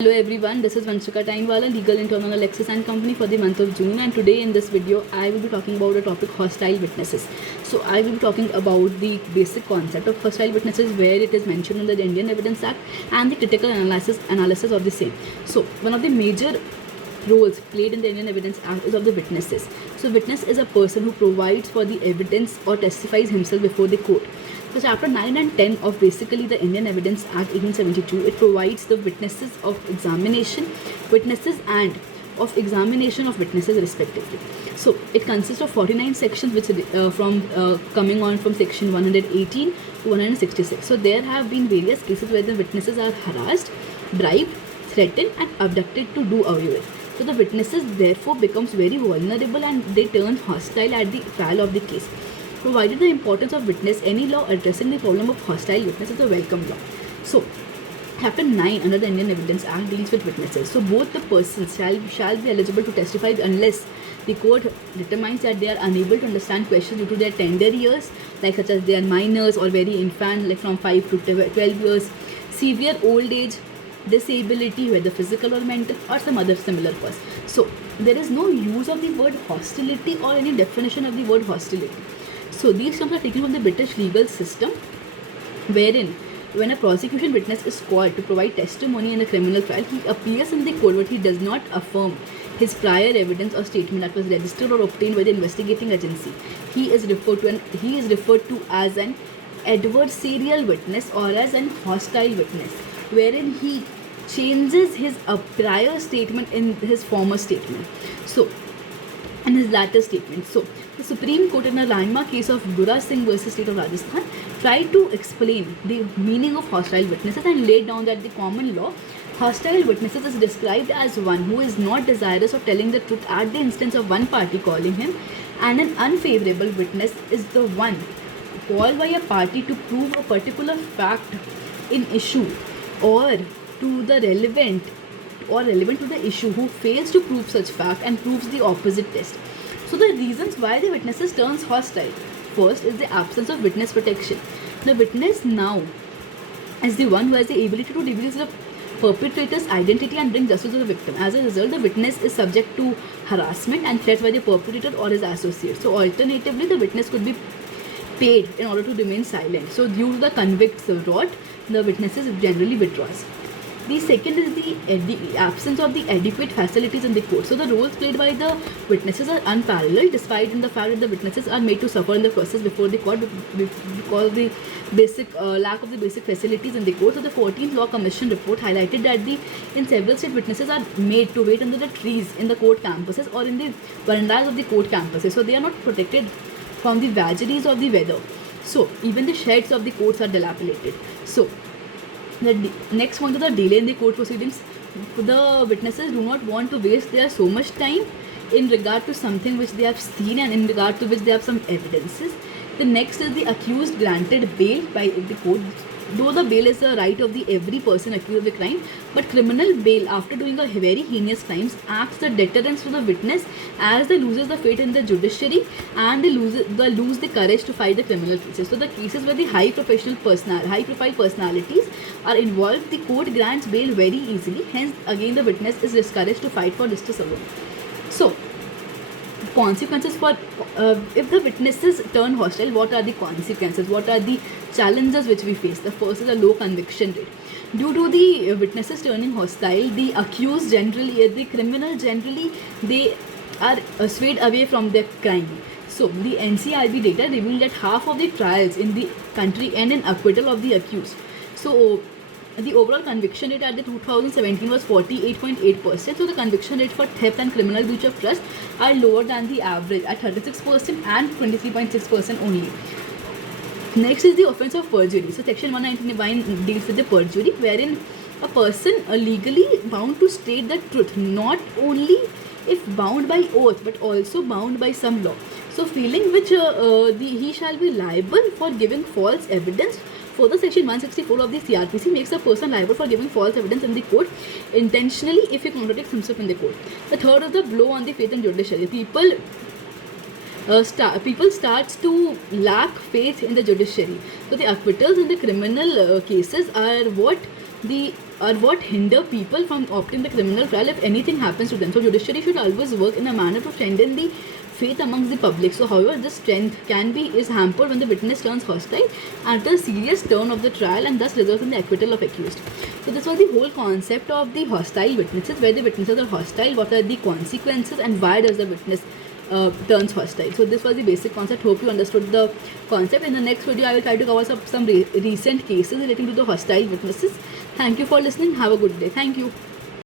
Hello everyone, this is Vanshika Tainwala, legal intern on Alexis and Company for the month of June, and today in this video I will be talking about the topic hostile witnesses. So I will be talking about the basic concept of hostile witnesses, where it is mentioned in the Indian Evidence Act and the critical analysis of the same. So one of the major roles played in the Indian Evidence Act is of the witnesses. So witness is a person who provides for the evidence or testifies himself before the court. So chapter 9 and 10 of basically the Indian Evidence Act 1872, it provides the witnesses of examination and of examination of witnesses respectively. So it consists of 49 sections, which coming on from section 118 to 166. So there have been various cases where the witnesses are harassed, bribed, threatened and abducted to do away with. So the witnesses therefore becomes very vulnerable and they turn hostile at the trial of the case. Provided the importance of witness, any law addressing the problem of hostile witness is a welcome law. So, Chapter 9 under the Indian Evidence Act deals with witnesses. So, both the persons shall be eligible to testify unless the court determines that they are unable to understand questions due to their tender years, like such as they are minors or very infant, like from 5 to 12 years, severe old age, disability, whether physical or mental, or some other similar cause. So, there is no use of the word hostility or any definition of the word hostility. So these terms are taken from the British legal system, wherein when a prosecution witness is called to provide testimony in a criminal trial, he appears in the court but he does not affirm his prior evidence or statement that was registered or obtained by the investigating agency. He is referred to as an adversarial witness or as an hostile witness, wherein he changes his prior statement in his former statement. So in his latter statement. So the Supreme Court in a landmark case of Bura Singh versus State of Rajasthan tried to explain the meaning of hostile witnesses and laid down that the common law, hostile witnesses is described as one who is not desirous of telling the truth at the instance of one party calling him, and an unfavorable witness is the one called by a party to prove a particular fact in issue or to the relevant to the issue, who fails to prove such fact and proves the opposite test. So the reasons why the witnesses turns hostile. First is the absence of witness protection. The witness now is the one who has the ability to reveal the perpetrator's identity and bring justice to the victim. As a result, the witness is subject to harassment and threats by the perpetrator or his associates. So alternatively, the witness could be paid in order to remain silent. So due to the convict's wrath, the witnesses generally withdraws. The second is the absence of the adequate facilities in the court. So the roles played by the witnesses are unparalleled, despite in the fact that the witnesses are made to suffer in the process before the court because of the basic lack of the basic facilities in the court. So the 14th Law Commission report highlighted that in several states witnesses are made to wait under the trees in the court campuses or in the verandas of the court campuses. So they are not protected from the vagaries of the weather. So even the sheds of the courts are dilapidated. So the next point is the delay in the court proceedings. The witnesses do not want to waste their so much time in regard to something which they have seen and in regard to which they have some evidences. The next is the accused granted bail by the court. Though the bail is the right of the every person accused of a crime, but criminal bail after doing a very heinous crimes acts the deterrence to the witness, as they loses the faith in the judiciary and they lose the courage to fight the criminal cases. So the cases where the high profile personalities are involved, the court grants bail very easily. Hence, again, the witness is discouraged to fight for justice alone. So consequences for if the witnesses turn hostile, what are the consequences? What are the challenges which we face? The first is a low conviction rate. Due to the witnesses turning hostile, the accused generally, the criminal generally, they are swayed away from their crime. So the NCRB data revealed that half of the trials in the country end in acquittal of the accused. So the overall conviction rate at the 2017 was 48.8%. So the conviction rate for theft and criminal breach of trust are lower than the average at 36% and 23.6% only. Next is the offence of perjury. So section 199 deals with the perjury, wherein a person legally bound to state the truth, not only if bound by oath but also bound by some law. So feeling which he shall be liable for giving false evidence. Further, section 164 of the CRPC makes a person liable for giving false evidence in the court intentionally if he contradicts himself in the court. The third is the blow on the faith in judiciary. People starts to lack faith in the judiciary. So the acquittals in the criminal cases are what the or what hinder people from opting the criminal trial if anything happens to them. So judiciary should always work in a manner to strengthen the faith amongst the public. So however, this strength is hampered when the witness turns hostile at the serious turn of the trial and thus results in the acquittal of accused. So this was the whole concept of the hostile witnesses, where the witnesses are hostile, what are the consequences, and why does the witness turns hostile. So this was the basic concept. Hope you understood the concept. In the next video, I will try to cover some recent cases relating to the hostile witnesses. Thank you for listening. Have a good day. Thank you.